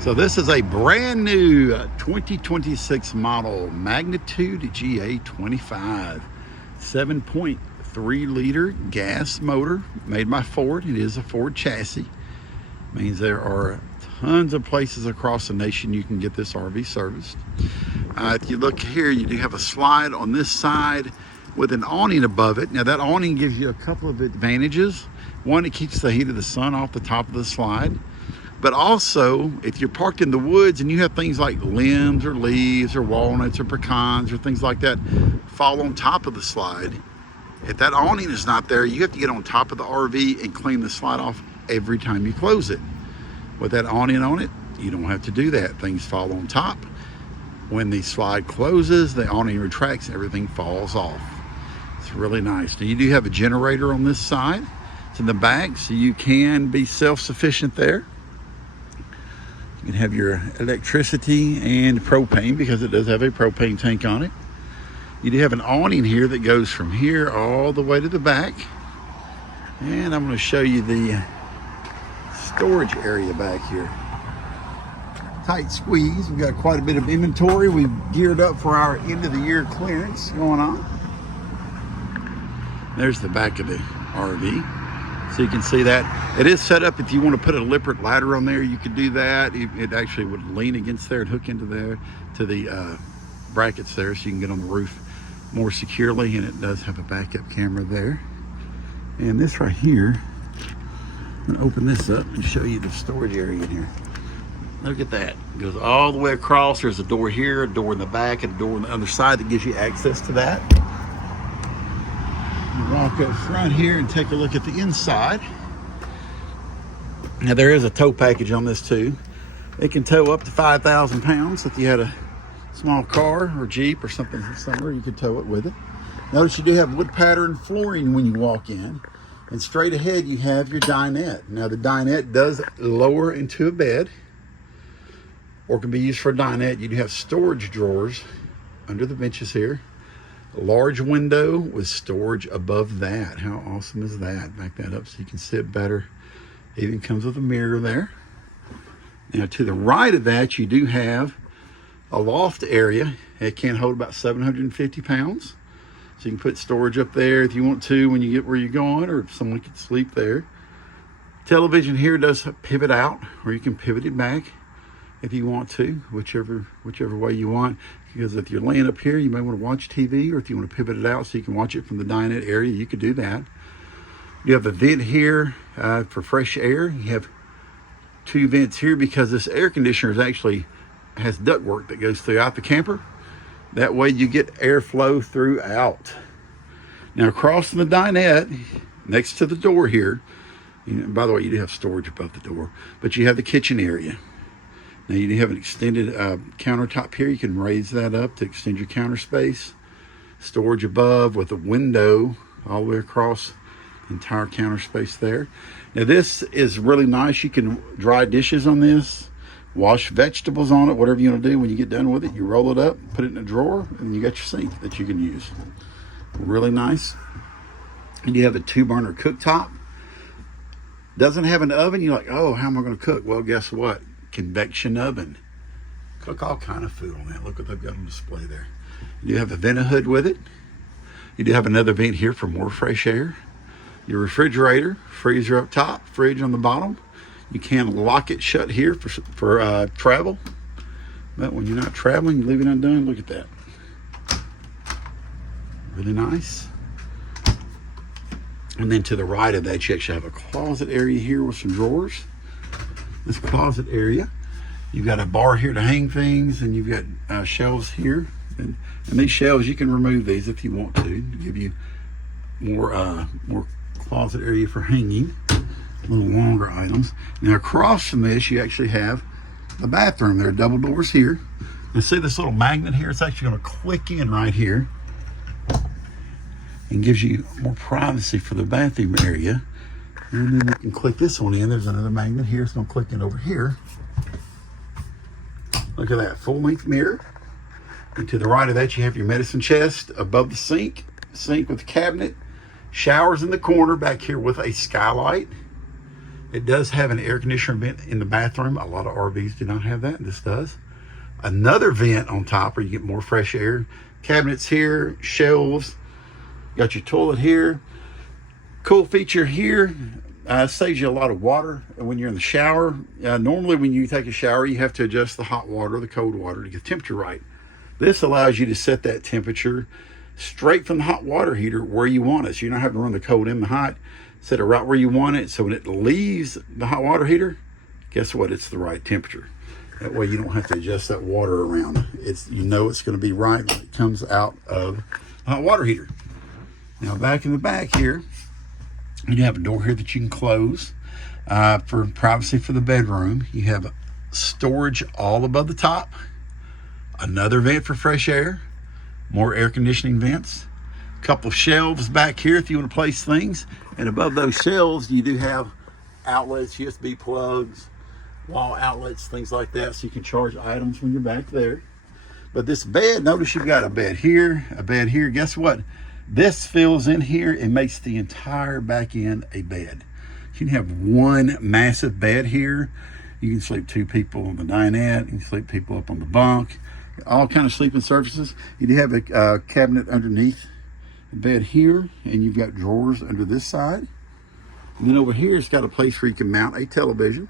So this is a brand new 2026 model Magnitude GA25 7.3 liter gas motor made by Ford. It is a Ford chassis. Means there are tons of places across the nation you can get this RV serviced. If you look here, you do have a slide on this side with an awning above it. Now that awning gives you a couple of advantages. One, it keeps the heat of the sun off the top of the slide. But also, if you're parked in the woods and you have things like limbs or leaves or walnuts or pecans or things like that fall on top of the slide, if that awning is not there, you have to get on top of the RV and clean the slide off every time you close it. With that awning on it, you don't have to do that. Things fall on top. When the slide closes, the awning retracts, everything falls off. It's really nice. Now you do have a generator on this side. It's in the back, so you can be self-sufficient there. You can have your electricity and propane because it does have a propane tank on it. You do have an awning here that goes from here all the way to the back. And I'm going to show you the storage area back here. Tight squeeze. We've got quite a bit of inventory. We've geared up for our end of the year clearance going on. There's the back of the RV. So you can see that. It is set up if you want to put a lippert ladder on there, you could do that. It actually would lean against there and hook into there to the brackets there so you can get on the roof more securely, and it does have a backup camera there. And this right here, I'm gonna open this up and show you the storage area in here. Look at that. It goes all the way across. There's a door here, a door in the back, and a door on the other side that gives you access to that. Walk up front here and take a look at the inside. Now there is a tow package on this too. It can tow up to 5,000 pounds. If you had a small car or Jeep or something similar, you could tow it with it. Notice you do have wood pattern flooring when you walk in. And straight ahead you have your dinette. Now the dinette does lower into a bed or can be used for a dinette. You do have storage drawers under the benches here. A large window with storage above that. How awesome is that? Back that up so you can sit better. It even comes with a mirror there. Now to the right of that, you do have a loft area. It can hold about 750 pounds. So you can put storage up there if you want to when you get where you're going, or if someone could sleep there. Television here does pivot out, or you can pivot it back if you want to, whichever way you want. Because if you're laying up here, you may want to watch TV, or if you want to pivot it out so you can watch it from the dinette area, you could do that. You have a vent here for fresh air. You have two vents here because this air conditioner is actually has ductwork that goes throughout the camper. That way you get airflow throughout. Now across from the dinette, next to the door here, by the way, you do have storage above the door, but you have the kitchen area. Now you do have an extended countertop here. You can raise that up to extend your counter space. Storage above with a window all the way across the entire counter space there. Now this is really nice. You can dry dishes on this, wash vegetables on it, whatever you want to do. When you get done with it, you roll it up, put it in a drawer, and you got your sink that you can use. Really nice. And you have a 2-burner cooktop. Doesn't have an oven. You're like, oh, how am I going to cook? Well, guess what? Convection oven. Cook all kind of food on that. Look what they've got on display there. You do have a vent hood with it. You do have another vent here for more fresh air. Your refrigerator, freezer up top, fridge on the bottom. You can lock it shut here for travel. But when you're not traveling, you leave it undone. Look at that. Really nice. And then to the right of that, you actually have a closet area here with some drawers. This closet area, you've got a bar here to hang things, and you've got shelves here. And these shelves, you can remove these if you want to give you more closet area for hanging a little longer items. Now across from this, you actually have a bathroom. There are double doors here. You see this little magnet here? It's actually going to click in right here and gives you more privacy for the bathroom area. And then you can click this one in. There's another magnet here. It's going to click in over here. Look at that, full-length mirror. And to the right of that, you have your medicine chest above the sink with a cabinet. Showers in the corner back here with a skylight. It does have an air conditioner vent in the bathroom. A lot of RVs do not have that. This does. Another vent on top where you get more fresh air. Cabinets here, shelves. Got your toilet here. Cool feature here. Saves you a lot of water when you're in the shower. Normally when you take a shower, you have to adjust the hot water, the cold water to get the temperature right. This allows you to set that temperature straight from the hot water heater where you want it. So you don't have to run the cold and the hot. Set it right where you want it. So when it leaves the hot water heater, guess what? It's the right temperature. That way you don't have to adjust that water around. You know it's going to be right when it comes out of the hot water heater. Now back in the back here, you have a door here that you can close for privacy for the bedroom. You have storage all above the top. Another vent for fresh air. More air conditioning vents. A couple of shelves back here if you want to place things. And above those shelves, you do have outlets, USB plugs, wall outlets, things like that. So you can charge items when you're back there. But this bed, notice you've got a bed here, a bed here. Guess what? This fills in here and makes the entire back end a bed. You can have one massive bed here. You can sleep 2 people on the dinette. You can sleep people up on the bunk. All kind of sleeping surfaces. You do have a cabinet underneath the bed here, and you've got drawers under this side. And then over here, it's got a place where you can mount a television.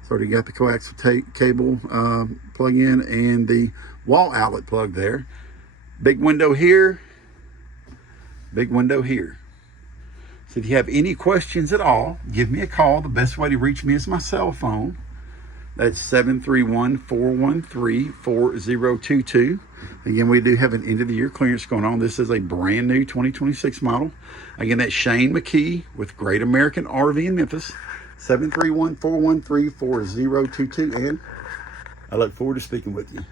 It's already got the coaxial cable plug in and the wall outlet plug there. Big window here. Big window here. So if you have any questions at all, give me a call. The best way to reach me is my cell phone. That's 731-413-4022. Again, we do have an end of the year clearance going on. This is a brand new 2026 model. Again, that's Shane McKee with Great American RV in Memphis. 731-413-4022. And I look forward to speaking with you.